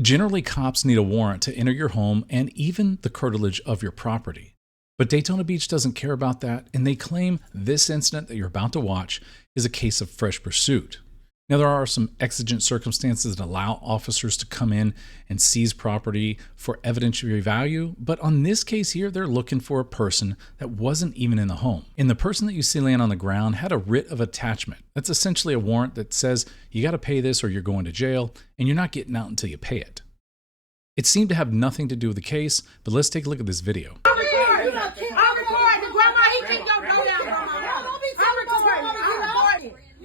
Generally, cops need a warrant to enter your home and even the curtilage of your property. But Daytona Beach doesn't care about that, and they claim this incident that you're about to watch is a case of fresh pursuit. Now, there are some exigent circumstances that allow officers to come in and seize property for evidentiary value, but on this case here, they're looking for a person that wasn't even in the home. And the person that you see laying on the ground had a writ of attachment. That's essentially a warrant that says you got to pay this or you're going to jail, and you're not getting out until you pay it. It seemed to have nothing to do with the case, but let's take a look at this video. I'm recording. Grandma, he kicked your door down, Grandma.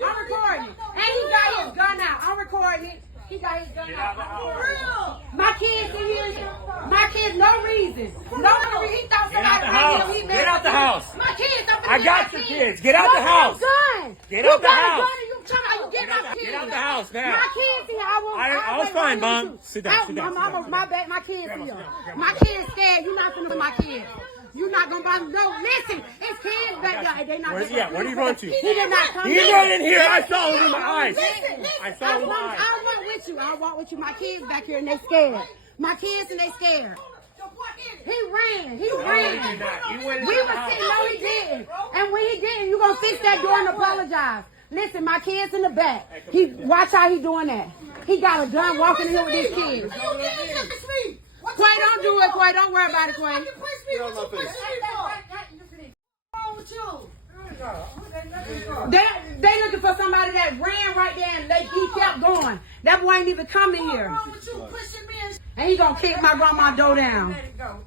I'm recording. And he got his gun out. I'm recording it. He got his gun out. For real. My kids in here. My kids, no reason. No reason. He thought somebody was here. Get out the house. My kids. I got your kids. Get out the house. Gun. Get out the house. Get out the house, man. My kids here. I was fine, Mom. Sit down. My kids here. My kids scared. You're not gonna my kids. You're not gonna buy them. No, listen. It's kids back there. They not. Where's he at? Where did he run to? He did not come. He ran in here. I saw him with my eyes. Listen. I saw him with my eyes. I walk with you. I walk with you. My kids back here and they scared. My kids and they scared. He ran. We were sitting. No, he didn't. And when he didn't, you gonna fix that door and apologize. Listen, my kids in the back. Watch how he doing that. He got a gun walking in here with his kids. Quay, don't do it, Quay. Don't worry about it, Quay. They looking for somebody that ran right there and he kept going. That boy ain't even coming here. And he gonna kick my grandma's door down. Don't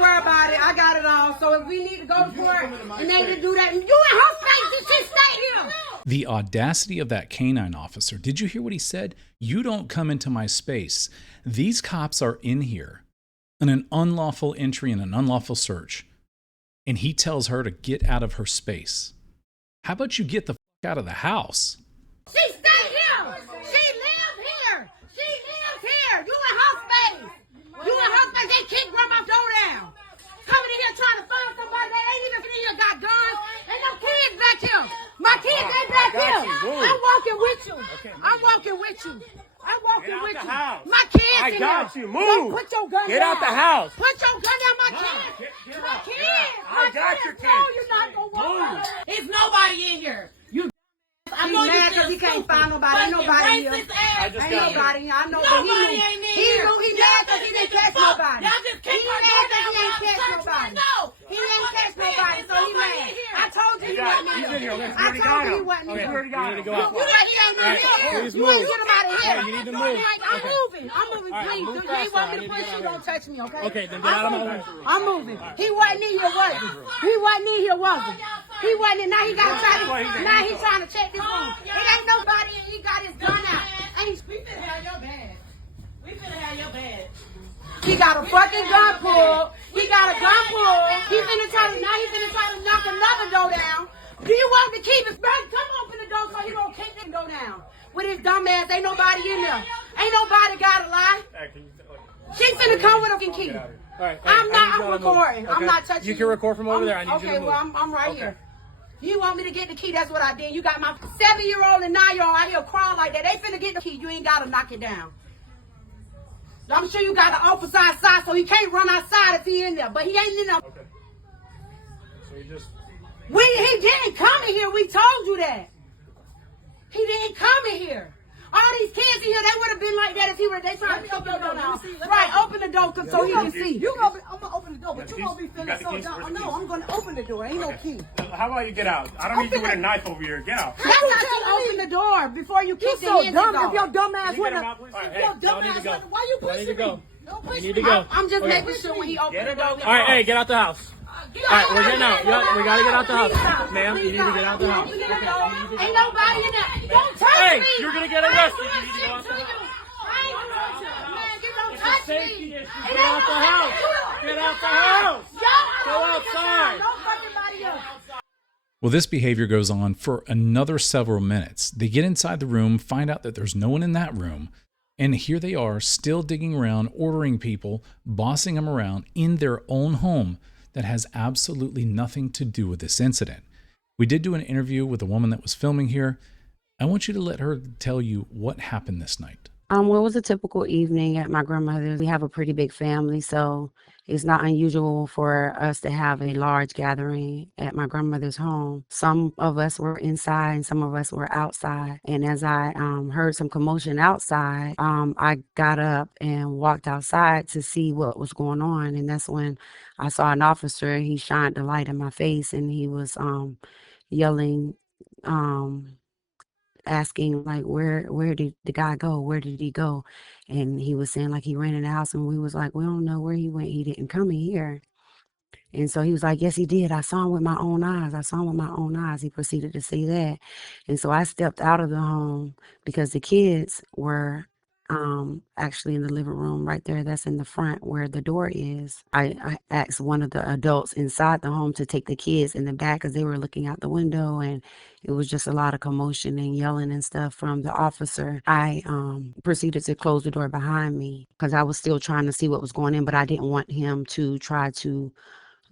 worry about it. I got it all. So if we need to go to court and they need to do that, you in her face, just stay here. The audacity of that canine officer. Did you hear what he said? You don't come into my space. These cops are in here on an unlawful entry and an unlawful search. And he tells her to get out of her space. How about you get the fuck out of the house? She stay here. She lives here. She lives here. You in her space. You in her space. They kick grandma's door down. Coming in here trying to find somebody that ain't even in here got guns. And them kids back here. My kids ain't back here. I'm walking with you. I'm walking with you. I'm walking with you. My kids I in got here. you. Move. Put your gun down. Get out the house. Put your gun down. My kids. My kids. I got your kids. No, you're not going to walk. There's nobody in here. I'm mad because he can't find nobody. Ain't nobody here. Ain't nobody here. I know, but he knew he mad because he didn't catch nobody. He mad because he ain't catch nobody. He ain't catch nobody, so he mad. I told you he wasn't here. I told you he wasn't here. You already got him. You ain't in here. Please You move. ain't get him out of here. You need to move. I'm moving. I'm moving, All right, please. move You ain't want me to faster. push you. Don't touch me, okay? Okay, then get out of my way. I'm moving. He wasn't in here, was he? He wasn't in here, was he? He wasn't in. Now he got now he's trying to check this room. It ain't nobody in. He got his gun out. And he's We finna have your bad. he got a fucking gun pull. He got a gun pull. He finna try to knock another door down. Do you want to keep his back? Come open the door so he don't kick the door down. With his dumb ass, ain't nobody in there. Ain't nobody got a lie. She finna come with a fucking key. Right, I'm recording. Okay. I'm not touching you. You can record from over there. I need you to move. Okay, well, I'm right here. You want me to get the key? That's what I did. You got my 7-year-old and 9-year-old out here crying like that. They finna get the key. You ain't gotta knock it down. I'm sure you got an officer outside, so he can't run outside if he in there. But he ain't in there. Okay. So you just... He didn't come in here. We told you that. He didn't come in here. All these kids in here, they would have been like that if he were. They trying to kick your door down. Right, open the door so he can see. I'm gonna open the door, but you gonna be feeling so dumb. No, I'm gonna open the door. Ain't no key. How about you get out? I don't need you with a knife over here. Get out. That's not you open the door before you kick the hands If off. your dumb ass Can you get wouldn't him out, please? if your dumb ass wouldn't, why you pushing me? Don't push You need me. to go. I'm just Okay. making sure when he opens the door. All right, hey, get out the house. All right, we're getting out. We gotta get out the house. Ma'am, you need to get out the house. Ain't nobody in there. Don't touch Hey, me. you're gonna get arrested. You need to go out I the house. ain't gonna touch you. Man, you don't It's a touch safety me. issue. Get out the house. Get out the house. Go outside. Don't fuck anybody else. Well, this behavior goes on for another several minutes. They get inside the room, find out that there's no one in that room, and here they are still digging around, ordering people, bossing them around in their own home that has absolutely nothing to do with this incident. We did do an interview with the woman that was filming here. I want you to let her tell you what happened this night. Well, it was a typical evening at my grandmother's. We have a pretty big family, so it's not unusual for us to have a large gathering at my grandmother's home. Some of us were inside and some of us were outside. And as I heard some commotion outside, I got up and walked outside to see what was going on. And that's when I saw an officer. He shined the light in my face and he was yelling. Um, Asking like where did the guy go? Where did he go? And he was saying like he ran in the house and we was like, we don't know where he went. He didn't come in here. And so he was like, yes, he did. I saw him with my own eyes. I saw him with my own eyes. He proceeded to say that. And so I stepped out of the home because the kids were actually in the living room right there. That's in the front where the door is. I asked one of the adults inside the home to take the kids in the back because they were looking out the window and it was just a lot of commotion and yelling and stuff from the officer. I proceeded to close the door behind me because I was still trying to see what was going on, but I didn't want him to try to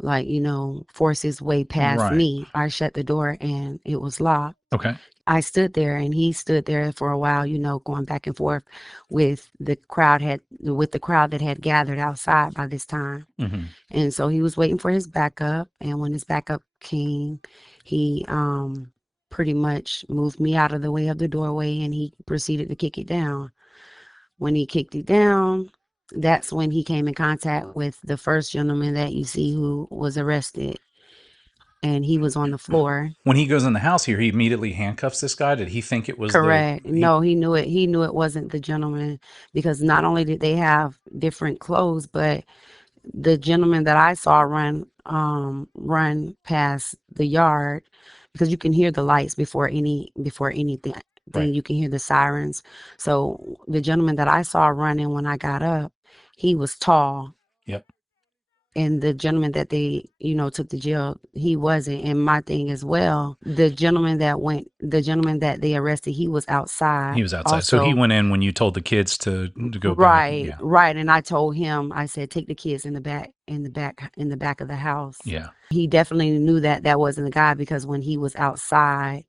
like, force his way past Right. me. I shut the door and it was locked. Okay. I stood there and he stood there for a while, going back and forth with the crowd that had gathered outside by this time. Mm-hmm. And so he was waiting for his backup. And when his backup came, he pretty much moved me out of the way of the doorway and he proceeded to kick it down. When he kicked it down, that's when he came in contact with the first gentleman that you see who was arrested. And he was on the floor. When he goes in the house here, he immediately handcuffs this guy. Did he think it was Correct. No, he knew it. He knew it wasn't the gentleman because not only did they have different clothes, but the gentleman that I saw run past the yard because you can hear the lights before anything. Then Right. you can hear the sirens. So the gentleman that I saw running when I got up, he was tall. Yep. And the gentleman that they, took to jail, he wasn't. And my thing as well, the gentleman that they arrested, he was outside. He was outside. Also, so he went in when you told the kids to go back. right, Yeah. right. And I told him, I said, take the kids in the back of the house. Yeah. He definitely knew that wasn't the guy because when he was outside,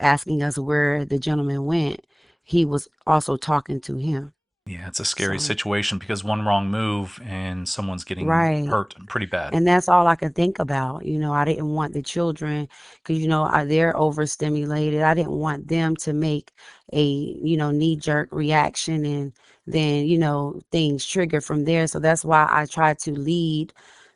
asking us where the gentleman went, he was also talking to him. Yeah, it's a scary So- situation because one wrong move and someone's getting Right. hurt pretty bad. And that's all I could think about. I didn't want the children because, they're overstimulated. I didn't want them to make a, knee-jerk reaction and then, things trigger from there. So that's why I tried to lead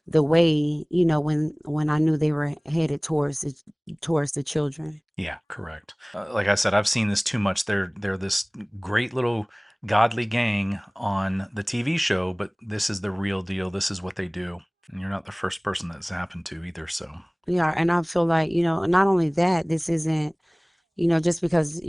the way, when I knew they were headed towards the children. Yeah, correct. Like I said, I've seen this too much. They're this great little godly gang on the TV show, but this is the real deal. This is what they do. And you're not the first person that's happened to either. So Yeah. And I feel like, not only that, this isn't, just because,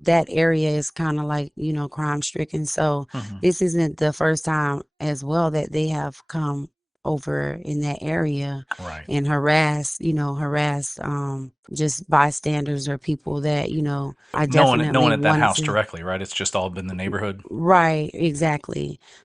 that area is kind of like, crime stricken. So Mhm. this isn't the first time as well that they have come over in that area Right. and harassed just bystanders or people that, I No one definitely at that wanted house to. directly, right? It's just all been the neighborhood. Right, exactly.